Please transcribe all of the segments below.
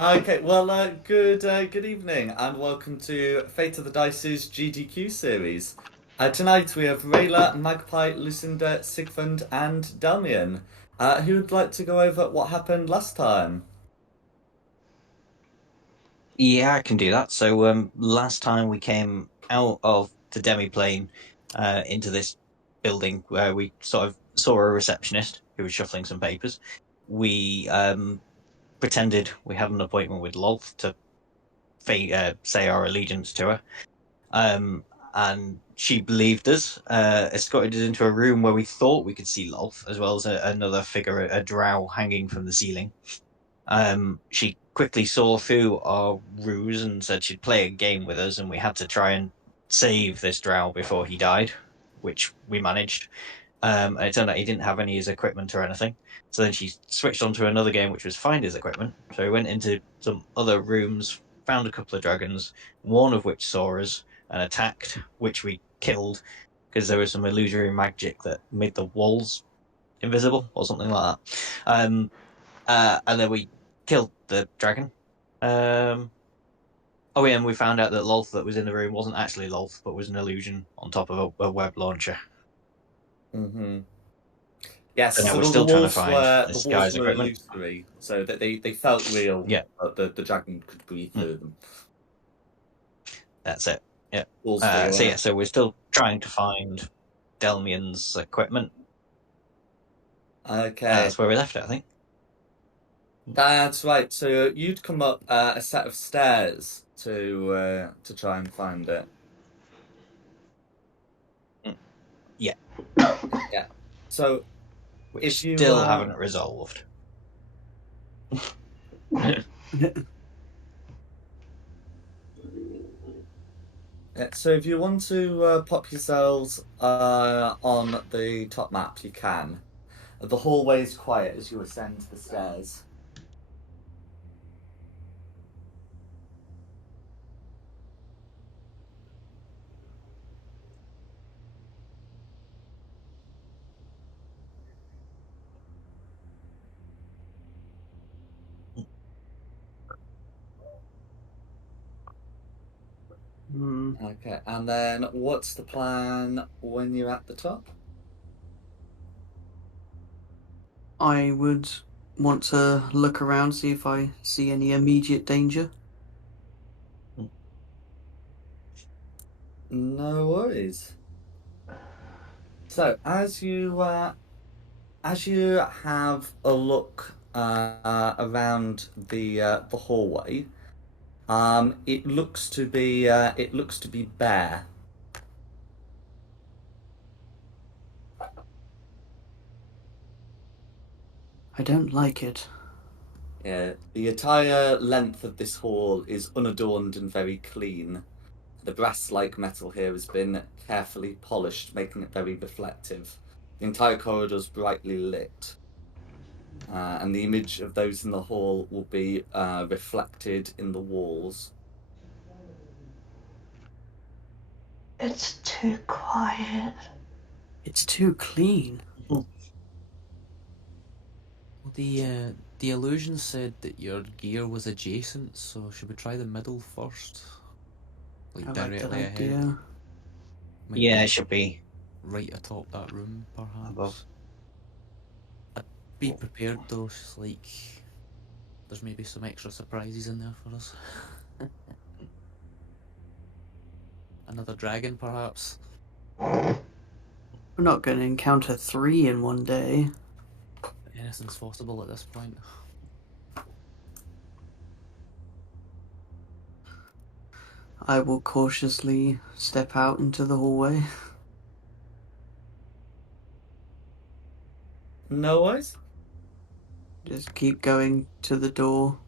Okay, well, good evening, and welcome to Fate of the Dice's GDQ series. Tonight we have Rayla, Magpie, Lucinda, Sigfund, and Delmian. Who would like to go over what happened last time? Yeah, I can do that. So last time we came out of the demi-plane into this building where we sort of saw a receptionist who was shuffling some papers. We pretended we had an appointment with Lolth to say our allegiance to her. Um, and she believed us, escorted us into a room where we thought we could see Lolth, as well as another figure, a drow hanging from the ceiling. She quickly saw through our ruse and said she'd play a game with us, and we had to try and save this drow before he died, which we managed. And it turned out he didn't have any of his equipment or anything. So then she switched on to another game, which was find his equipment. So we went into some other rooms, found a couple of dragons, one of which saw us and attacked, which we killed because there was some illusory magic that made the walls invisible or something like that. And then we killed the dragon. Um, oh yeah, and we found out that Lolth that was in the room wasn't actually Lolth, but was an illusion on top of a web launcher. Mm-hmm. Yes, So now so we're the still trying to walls find were the this walls guy's were equipment. illusory, so that they felt real, Yeah, but the dragon could breathe mm, through them. that's it. Yeah. Walls for you, So eh? yeah, so we're still trying to find Delmian's equipment. Okay, That's where we left it, I think. that's right. So you'd come up a set of stairs to try and find it. Mm, yeah, Yeah. So which if you still haven't resolved. yeah, so if you want to pop yourselves on the top map, you can. The hallway is quiet as you ascend the stairs. Hmm. Okay, and then what's the plan when you're at the top? I would want to look around, see if I see any immediate danger. No worries. So as you have a look around the hallway, it looks to be bare. I don't like it. Yeah, the entire length of this hall is unadorned and very clean. The brass-like metal here has been carefully polished, making it very reflective. The entire corridor is brightly lit, and the image of those in the hall will be reflected in the walls. It's too quiet. It's too clean. Well, the illusion said that your gear was adjacent, so should we try the middle first? I Like like that directly ahead? idea. Might Yeah, it be should be right atop that room, above. perhaps. I'd be prepared though, like there's maybe some extra surprises in there for us. Another dragon, perhaps. We're not going to encounter three in one day. Anything's possible at this point. I will cautiously step out into the hallway. No worries. Just keep going to the door.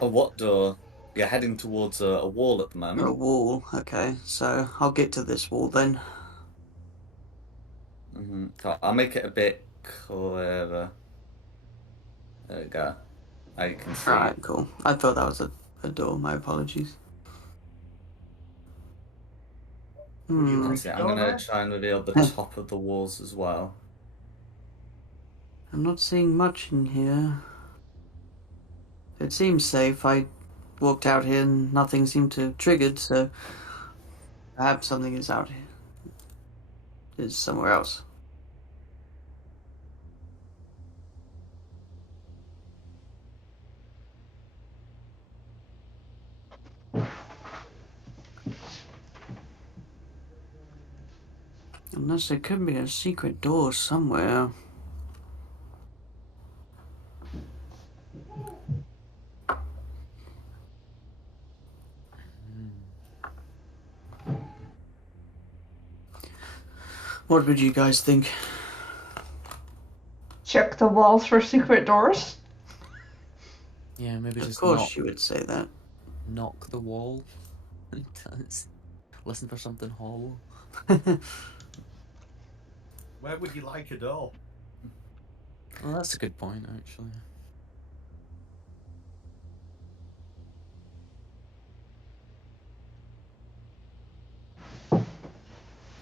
A what door? You're heading towards a wall at the A moment. wall. Okay, so I'll get to this wall then. I'll make it a bit clearer. There we go. I can see. Alright, cool. I thought that was a door. My apologies. Would you Hmm. like That's to it. I'm go gonna there? try and reveal the top of the walls as well. I'm not seeing much in here. It seems safe. I walked out here and nothing seemed to have triggered, so perhaps something is out here. Is somewhere else. Unless there could be a secret door somewhere. What would you guys think? Check the walls for secret doors. Yeah, maybe Of just course you would say that. knock the wall and listen for something hollow. Where would you like a door? Well, that's a good point, actually.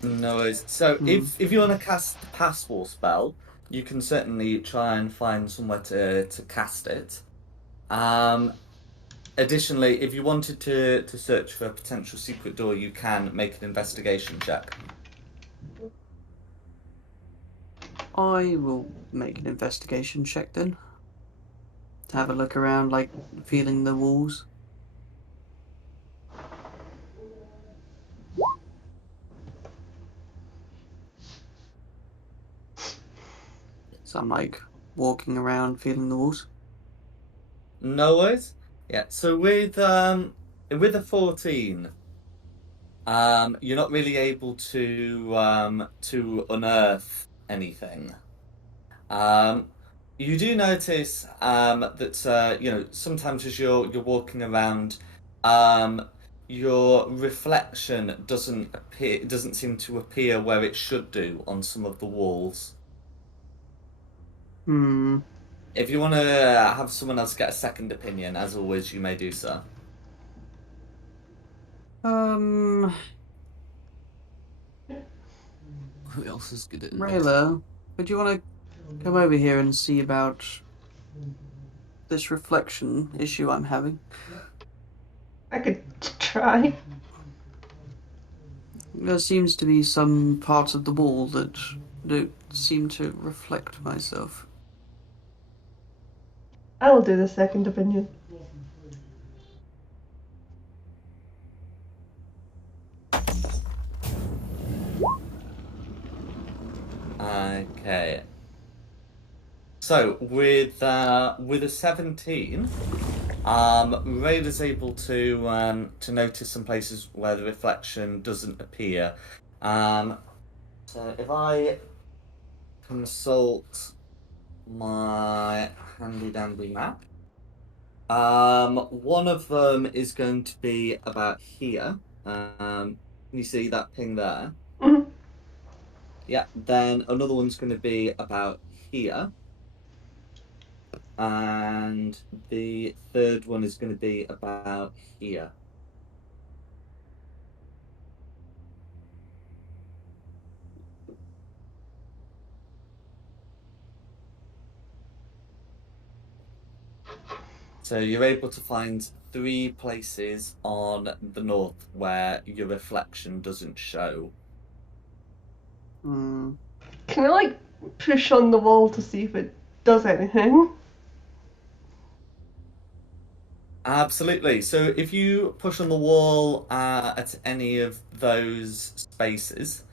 No worries. So if you want to cast the pass wall spell, you can certainly try and find somewhere to cast it. Additionally, if you wanted to search for a potential secret door, you can make an investigation check. I will make an investigation check then. To have a look around, like feeling the walls. So I'm like walking around feeling the walls. No worries. Yeah. So with a 14, you're not really able to unearth anything. You do notice that sometimes as you're walking around, your reflection doesn't seem to appear where it should do on some of the walls. If you want to have someone else get a second opinion, as always, you may do so. Who else is good at Rayla, would you want to come over here and see about this reflection issue I'm having? I could try. There seems to be some parts of the wall that don't seem to reflect myself. I will do the second opinion. Okay. So with a 17, Rayla's able to notice some places where the reflection doesn't appear. So if I consult my handy dandy map, one of them is going to be about here. Can you see that ping there? Mhm. Yeah. Then another one's going to be about here. And the third one is going to be about here. So you're able to find 3 places on the north where your reflection doesn't show. Can I like push on the wall to see if it does anything? Absolutely. So if you push on the wall at any of those spaces,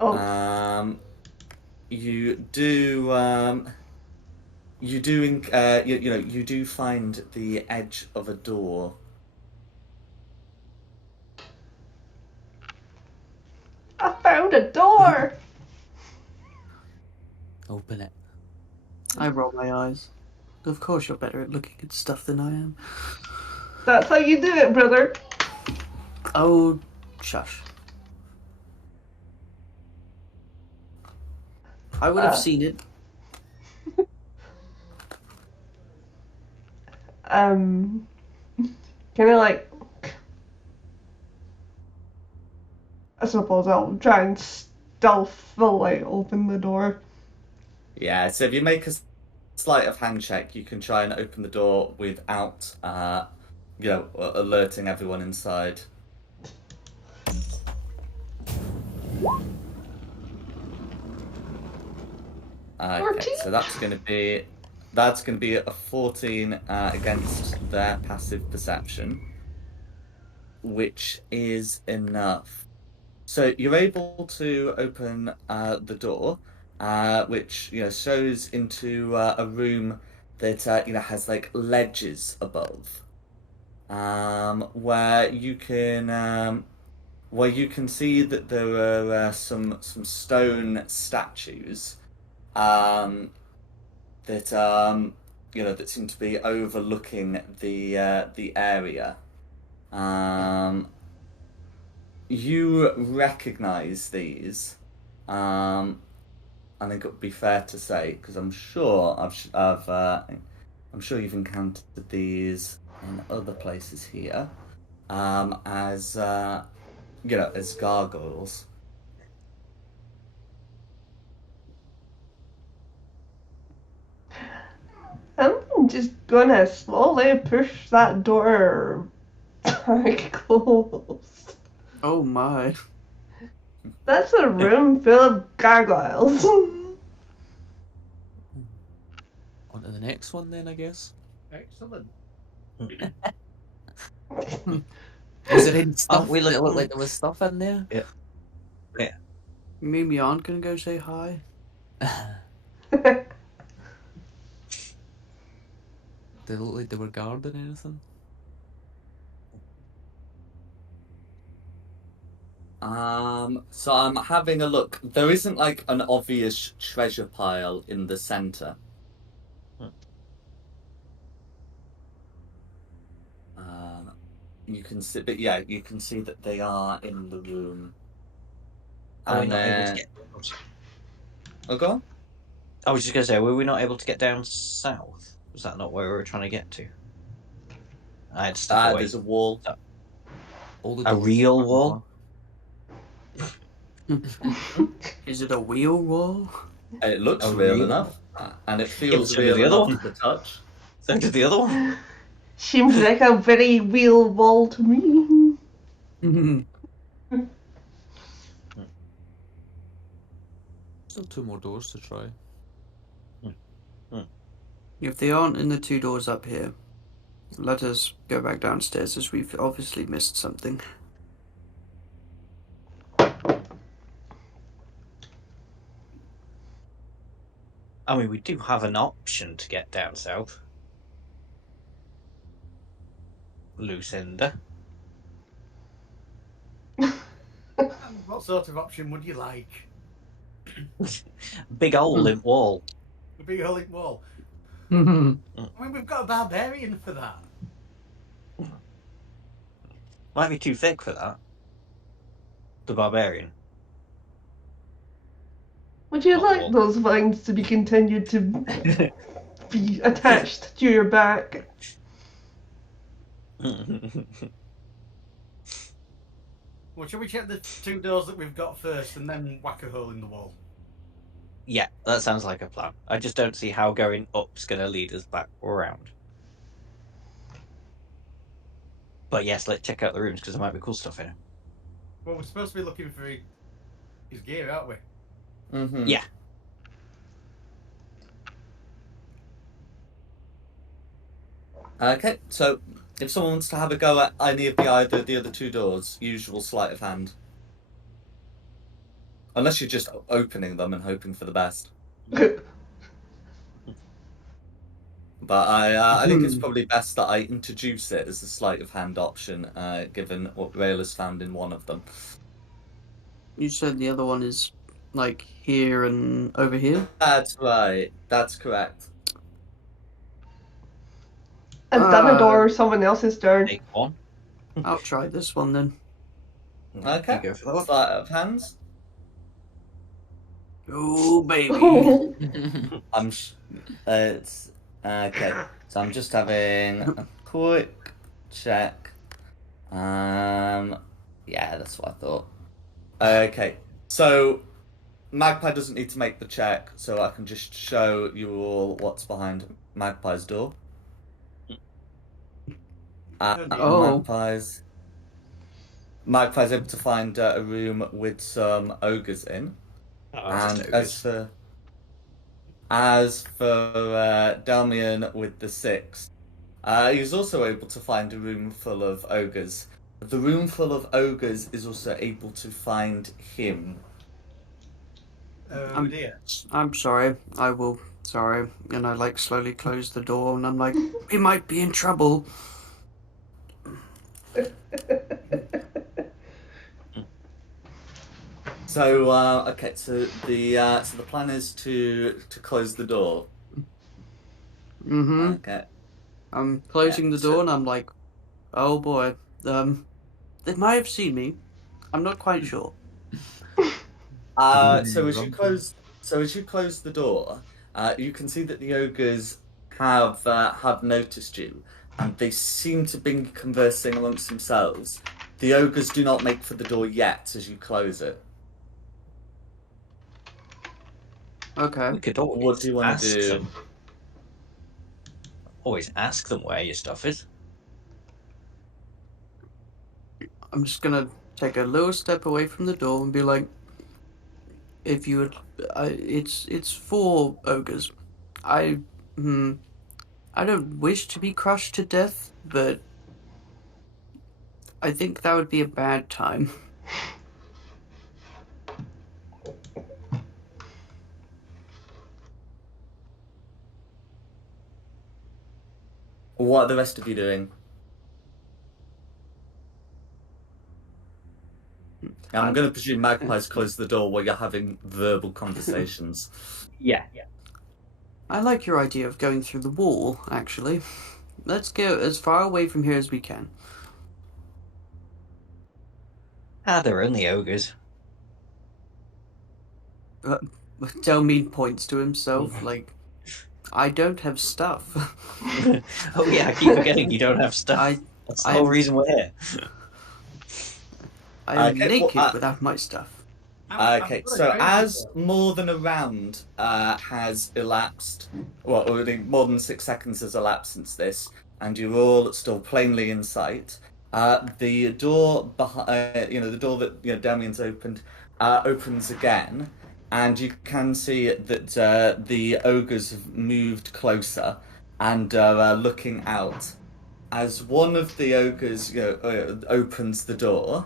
you do you do find the edge of a door. I found a door! Open it. I roll my eyes. Of course you're better at looking at stuff than I am. That's how you do it, brother. Oh, shush. I would have seen it. Can I like... I suppose I'll try and stealthily open the door. Yeah, so if you make a sleight of hand check, you can try and open the door without, alerting everyone inside. Okay, 14? so that's going to be a 14 against their passive perception, which is enough. So you're able to open the door, which shows into a room that has like ledges above, where you can see that there are some stone statues that seem to be overlooking the area. You recognize these. I think it would be fair to say, because I'm sure I'm sure you've encountered these in other places here, as as gargoyles. I'm just gonna slowly push that door back closed. Oh my. That's a room full of gargoyles. On to the next one then, I guess. Excellent. Is there any stuff we that look- looked like there was stuff in there? You mean we aren't gonna go say hi? They look like they were guarding anything? So I'm having a look. There isn't like an obvious treasure pile in the center. You can see, but yeah, you can see that they are in the room. Are we And not able to then- get? Oh, go on. I was just going to say, were we not able to get down south? Was that not where we were trying to get to? I had stuff away. There's a wall. All the A doors real are wall? Is it a wheel wall? It looks Oh, real really? enough, and it feels so does real the other enough one. to touch. So did the other one? Seems like a very real wall to me. Still 2 more doors to try. If they aren't in the 2 doors up here, let us go back downstairs, as we've obviously missed something. I mean, we do have an option to get down south. Lucinda. And what sort of option would you like? Big old limp wall. The big holy wall. I mean, we've got a barbarian for that. Might be too thick for that. The barbarian. Would you Not like wall. those vines to be continued to be attached to your back? Well, shall we check the 2 doors that we've got first and then whack a hole in the wall? Yeah, that sounds like a plan. I just don't see how going up's going to lead us back around. But yes, let's check out the rooms because there might be cool stuff in them. Well, we're supposed to be looking for his gear, aren't we? Mm-hmm. Yeah. Okay, so if someone wants to have a go at any of the other 2 doors, usual sleight of hand. Unless you're just opening them and hoping for the best. But I think it's probably best that I introduce it as a sleight of hand option, given what Rayla's found in one of them. You said the other one is like here and over here? That's right. That's correct. I've done a door, someone else's turn. Take one. I'll try this one then. Okay. You go for that one. Sleight of hands. Oh, baby. It's okay. So I'm just having a quick check. Yeah, that's what I thought. Okay, so Magpie doesn't need to make the check, so I can just show you all what's behind Magpie's door. Oh. Magpie's able to find a room with some ogres in. Just And ogres. as for Dalmian with the 6, he's also able to find a room full of ogres. The room full of ogres is also able to find him. Oh dear. I'm sorry. I will. Sorry. And I like slowly close the door, and I'm like, we might be in trouble. So okay, so the plan is to close the door. Mm-hmm. Okay. I'm closing the door, and I'm like, oh boy. They might have seen me. I'm not quite sure. So as you close the door, you can see that the ogres have noticed you, and they seem to be conversing amongst themselves. The ogres do not make for the door yet as you close it. Okay. We could always What do you want ask to do? them. Always ask them where your stuff is. I'm just gonna take a little step away from the door and be like, if you would, it's for ogres. I don't wish to be crushed to death, but I think that would be a bad time. What are the rest of you doing? I'm going to presume Magpie's closed the door while you're having verbal conversations. Yeah. I like your idea of going through the wall, actually. Let's go as far away from here as we can. They're only ogres. Delmean points to himself, like, I don't have stuff. Oh yeah, I keep forgetting you don't have stuff. That's the whole reason we're here. I am Okay, naked without my stuff. Okay, so as more than a round has elapsed, well, already more than 6 seconds has elapsed since this, and you're all still plainly in sight, the door behind, the door that Damien's opened, opens again, and you can see that the ogres have moved closer and are looking out. As one of the ogres, opens the door.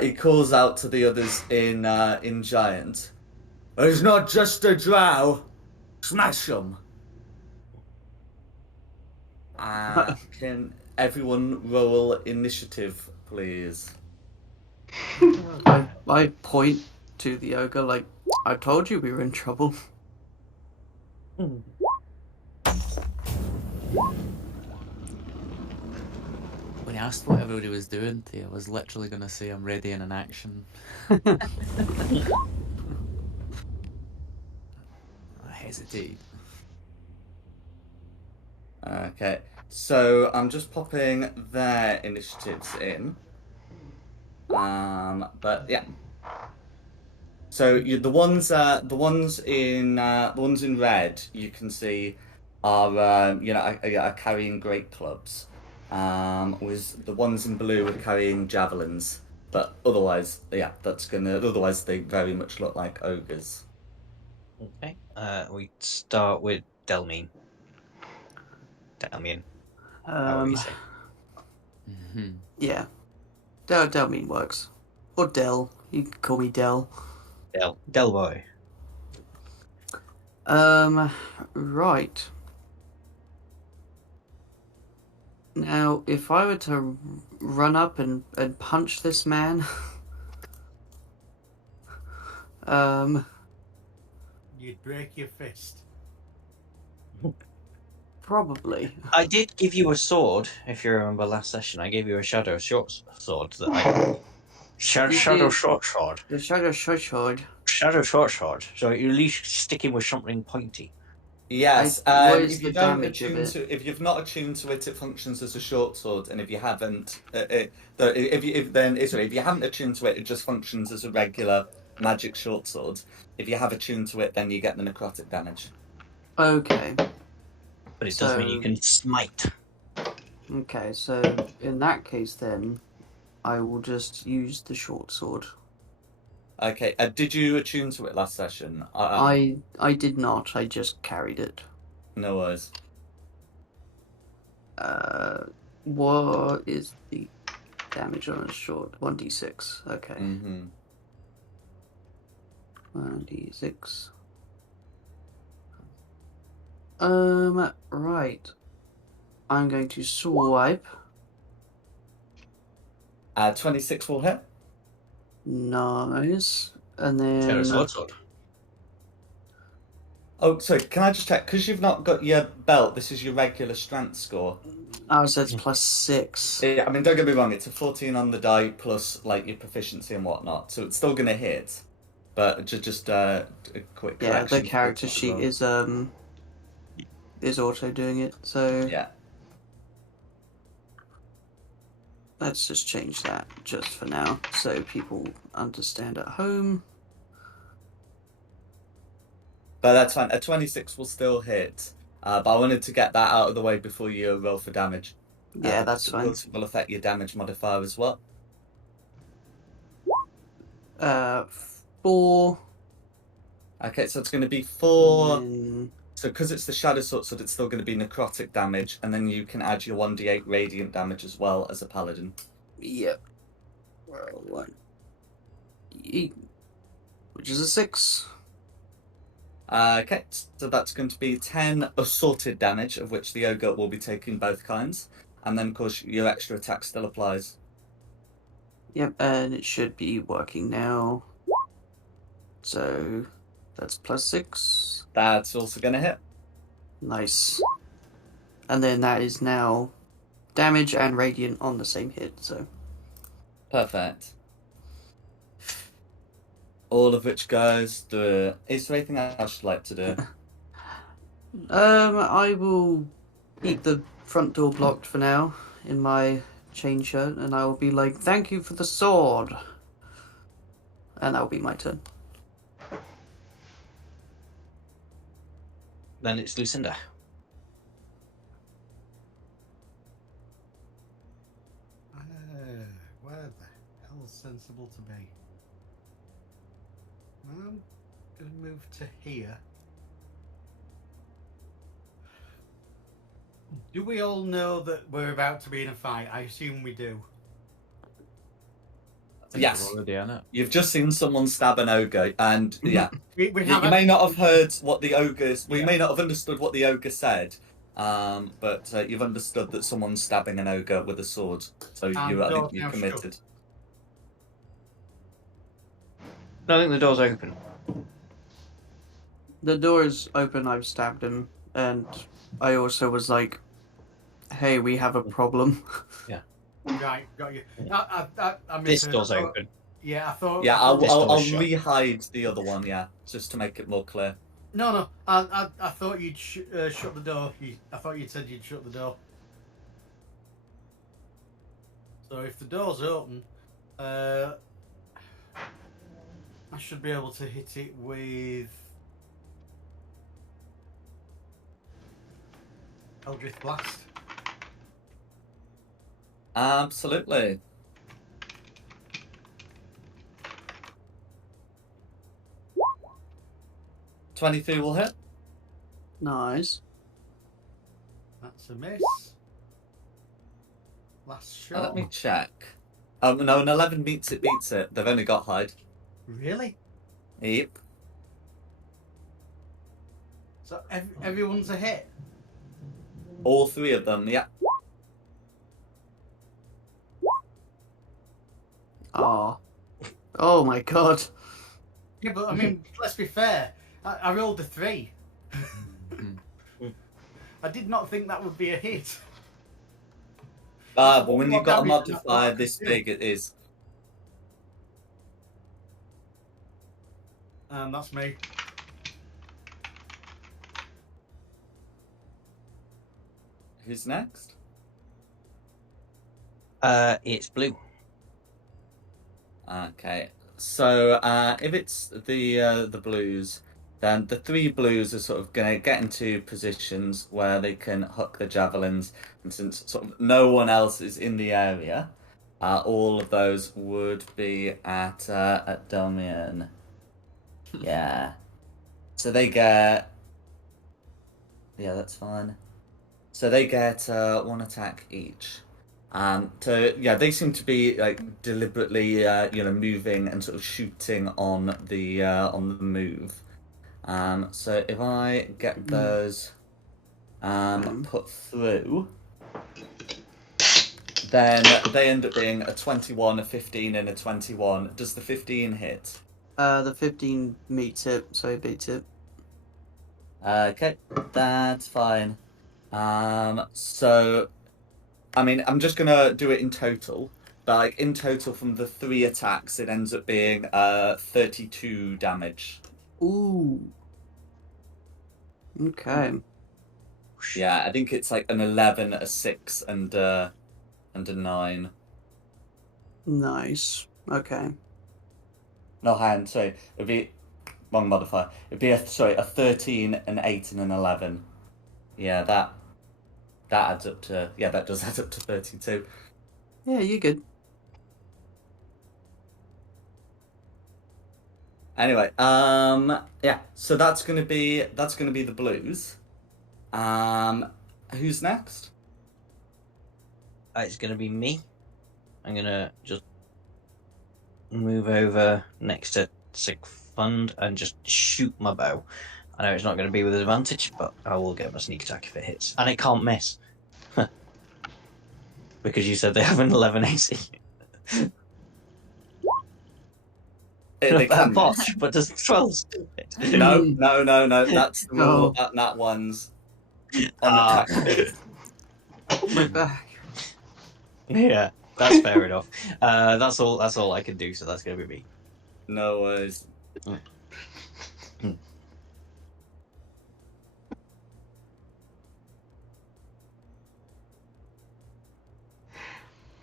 He calls out to the others in Giant. It's not just a drow. Smash them. Can everyone roll initiative, please? I point to the ogre like, I told you we were in trouble. When he asked what everybody was doing, I was literally going to say I'm ready in an action. I hesitated. Okay, so I'm just popping their initiatives in. But yeah. So the ones in red you can see are are carrying great clubs. With the ones in blue are carrying javelins. But otherwise, otherwise they very much look like ogres. Okay. We start with Dalmian. How would you say? Yeah. Delmean works. Or Del. You can call me Del. Del boy. Right. Now, if I were to run up and punch this man, You'd break your fist. probably. I did give you a sword, if you remember last session. I gave you a shadow short sword that I shadow short sword. The shadow short sword. Shadow short sword. So you at least stick him with something pointy. Yes, what is if the you don't damage of attune it? to, if you've not attuned to it, it functions as a short sword, and if you haven't, if you haven't attuned to it, it just functions as a regular magic short sword. If you have attuned to it, then you get the necrotic damage. Okay. But it does mean you can smite. Okay, so in that case, then I will just use the short sword. Okay, did you attune to it last session? I did not. I just carried it. No worries. What is the damage on a short? 1d6. Okay. Mm-hmm. 1d6. Right. I'm going to swipe. 26 will hit. Nice. And then Share a sword. Oh, sorry, can I just check? Because you've not got your belt, this is your regular strength score. oh, so it's +6. Yeah, I mean, don't get me wrong, it's a 14 on the die plus, like, your proficiency and whatnot, so it's still going to hit. But just a quick Yeah, correction. the character sheet is auto doing it, so Yeah. let's just change that just for now so people understand at home. But that's fine. A 26 will still hit. But I wanted to get that out of the way before you roll for damage. Yeah, that's fine. It will affect your damage modifier as well. 4. Okay, so it's going to be 4. and So because it's the Shadow Sword, so it's still going to be necrotic damage, and then you can add your 1d8 radiant damage as well as a paladin. Yep. Well, 1, 8, which is a 6. Okay, so that's going to be 10 assaulted damage, of which the ogre will be taking both kinds. And then, of course, your extra attack still applies. Yep, and it should be working now. So that's +6. That's also going to hit. Nice. And then that is now damage and radiant on the same hit, so. Perfect. All of which goes through. Is there anything else you'd like to do? I will keep the front door blocked for now in my chain shirt, and I will be like, thank you for the sword. And that will be my turn. Then it's Lucinda. Where the hell's sensible to be? I'm gonna move to here. Do we all know that we're about to be in a fight? I assume we do. Yes. Already in it. You've just seen someone stab an ogre, and yeah. We You have may not have heard what the ogre's. We may not have understood what the ogre said, but you've understood that someone's stabbing an ogre with a sword. So I think door's you're now committed. No, I think the door's open. The door is open, I've stabbed him, and I also was like, hey, we have a problem. Right, got you. I This misheard. door's I thought- open. Yeah, I thought. Yeah, I thought- I'll shut. re-hide the other one. Yeah, just to make it more clear. No. I thought you'd shut the door. I thought you'd said you'd shut the door. So if the door's open, I should be able to hit it with Eldritch Blast. Absolutely. $23 will hit. Nice. That's a miss. Last Let shot. me check. Oh no, an 11 beats it. They've only got hide. Really? Yep. So everyone's a hit. All 3 of them. Yeah. Oh my god. Yeah, but I mean, let's be fair. I rolled a 3. I did not think that would be a hit. But when you've got a What damage modifier that this do? big, it is. And that's me. Who's next? It's blue. Okay. So if it's the blues, then the 3 blues are sort of going to get into positions where they can hook the javelins, and since sort of no one else is in the area, all of those would be at Damian. Yeah. So they get. Yeah, that's fine. So they get 1 attack each. They seem to be like deliberately, moving and sort of shooting on the move. So if I get those put through, then they end up being a 21, a 15, and a 21. Does the 15 hit? The 15 meets it, so it beats it. Okay, that's fine. So, I mean, I'm just gonna do it in total. But like in total, from the 3 attacks, it ends up being 32 damage. Ooh. Okay. Yeah, I think it's like an 11, a 6, and a 9. Nice. Okay. No, hang on, sorry. It'd be wrong modifier. It'd be a 13, an 8, and an 11. Yeah, that adds up to that does add up to 32. Yeah, you're good. Anyway, so that's gonna be the blues. Who's next? It's going to be me. I'm going to just move over next to Sig Fund and just shoot my bow. I know it's not going to be with advantage, but I will get my sneak attack if it hits. And it can't miss. Because you said they have an 11 AC. They can botch, but does 12 still hit? No. That's the rule. That one's on attack. My back. Yeah, that's fair enough. That's all I can do, so that's going to be me. No worries.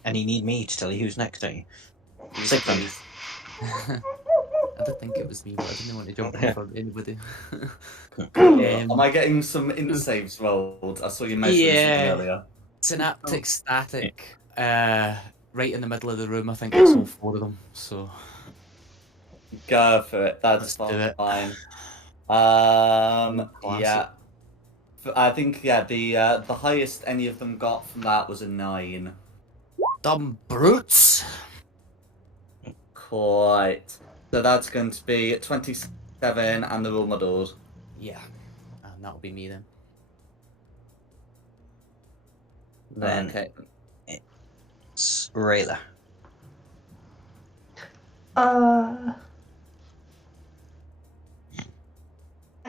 And you need me to tell you who's next, don't you? Sig Fund. I did think it was me, but I didn't want to jump in for anybody. Am I getting some int saves rolled? I saw you mention something earlier. Synaptic static. Right in the middle of the room. I think it's all 4 of them. So Go for it. That's Let's do it. fine. Classic. Yeah. I think the highest any of them got from that was a 9. dumb brutes. Quite. So that's going to be 27 and the role models. Yeah, and that'll be me then. Then Okay. it's Rayla.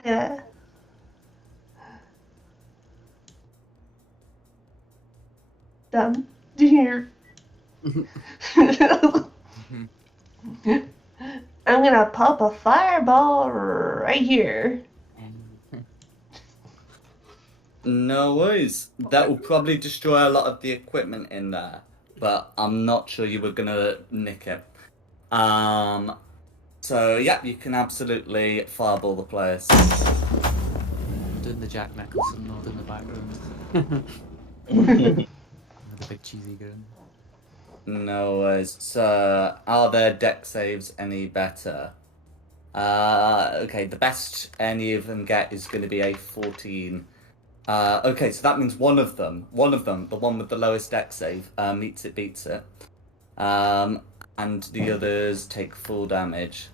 Yeah. Done. Here. I'm gonna pop a fireball right here. No worries. That will probably destroy a lot of the equipment in there, but I'm not sure you were gonna nick it. So yeah, you can absolutely fireball the place. Doing the Jack Nicholson nod in the background. With a big cheesy grin. No worries. So are their deck saves any better? Okay, the best any of them get is going to be a 14. Okay, so that means one of them, the one with the lowest deck save, beats it. And the others take full damage.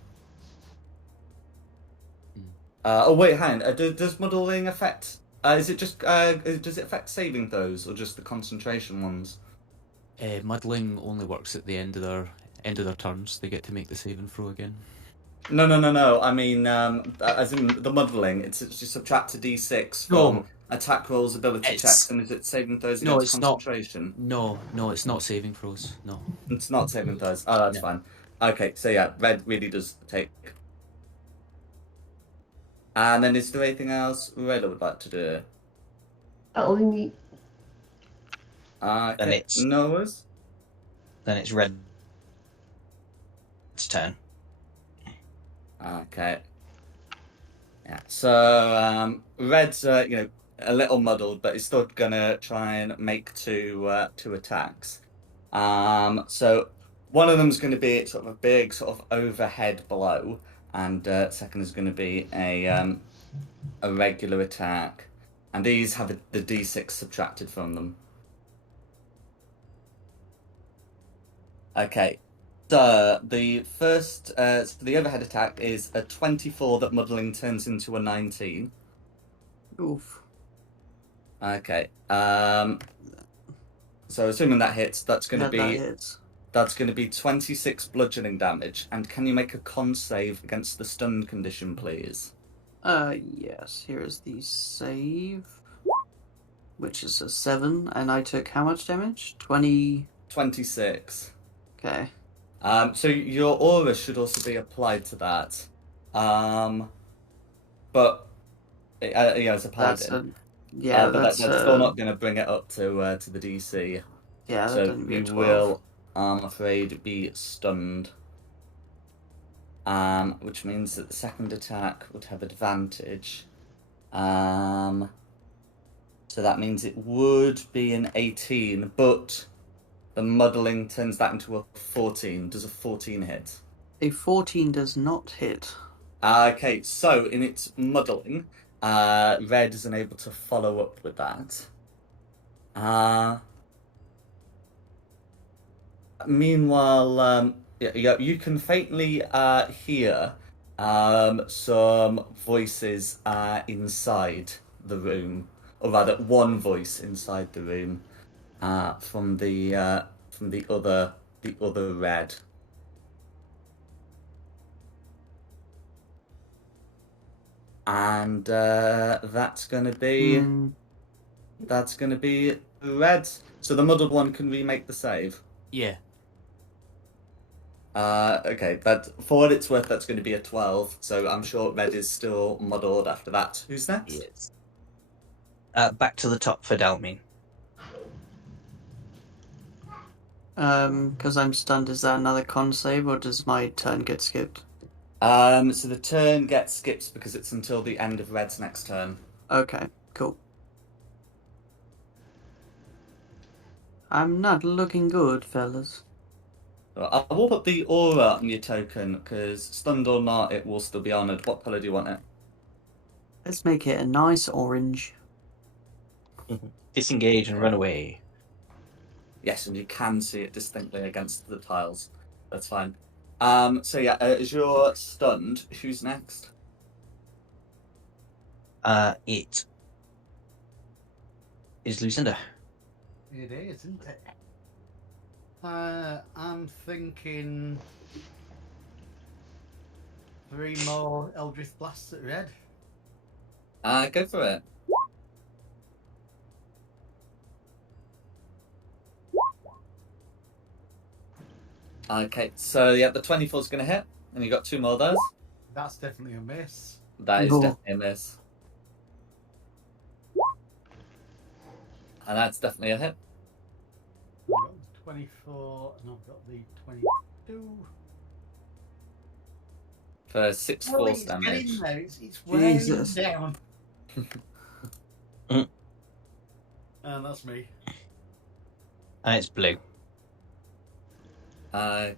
Oh wait, hang on. Does muddling affect? Is it just? Does it affect saving throws or just the concentration ones? Muddling only works at the end of their turns. They get to make the saving throw again. No. I mean, as in the muddling. It's just subtract a d6 from attack rolls, ability checks, and is it saving throws against concentration? No, it's not saving throws. No. It's not saving throws. Oh, that's fine. Okay, so yeah, red really does take. And then is there anything else Rayla would like to do? That'll be me. Okay, it's- Noah's. Then it's Red's turn. Okay. Yeah. So red's a little muddled, but he's still gonna try and make two attacks. So one of them's going to be sort of a big sort of overhead blow, and second is going to be a regular attack, and these have the d6 subtracted from them. Okay. So the first, so the overhead attack is a 24 that muddling turns into a 19. Oof. Okay. So assuming that hits, that's going to Yeah, that be hits. 26 bludgeoning damage. And can you make a con save against the stun condition, please? Yes. Here is the save, which is a 7, and I took how much damage? 20. 26. Okay. So your aura should also be applied to that. But as a paladin. Yeah, but that's that's still not going to bring it up to the DC. Yeah, that So doesn't be a you 12. will, I'm afraid, be stunned. Which means that the second attack would have advantage. So that means it would be an 18, but the muddling turns that into a 14. Does a 14 hit? A 14 does not hit. Okay, so in its muddling, red is unable to follow up with that. Meanwhile, you can faintly hear some voices inside the room, or rather, one voice inside the room from the other red. And that's gonna be red. So the muddled one can remake the save. Yeah. Okay, but for what it's worth, that's going to be a 12. So I'm sure red is still muddled after that. Who's next? Yes. Back to the top for Dalmin. Because I'm stunned, is that another con save, or does my turn get skipped? So the turn gets skipped because it's until the end of red's next turn. Okay, cool. I'm not looking good, fellas. I will put the aura on your token because stunned or not, it will still be honored. What color do you want it? Let's make it a nice orange. Disengage and run away. Yes, and you can see it distinctly against the tiles. That's fine. So yeah, as you're stunned, who's next? It is Lucinda. It is, isn't it? I'm thinking 3 more Eldritch Blasts at red. Go for it. Okay, so yeah, the 24 is going to hit, and you got 2 more of those. That's definitely a miss. That is No. definitely a miss. And that's definitely a hit. I've got the 24, and I've got the 22. For 6 Oh, force it's damage. getting there. It's way Jesus. down. And that's me. And it's blue. Okay.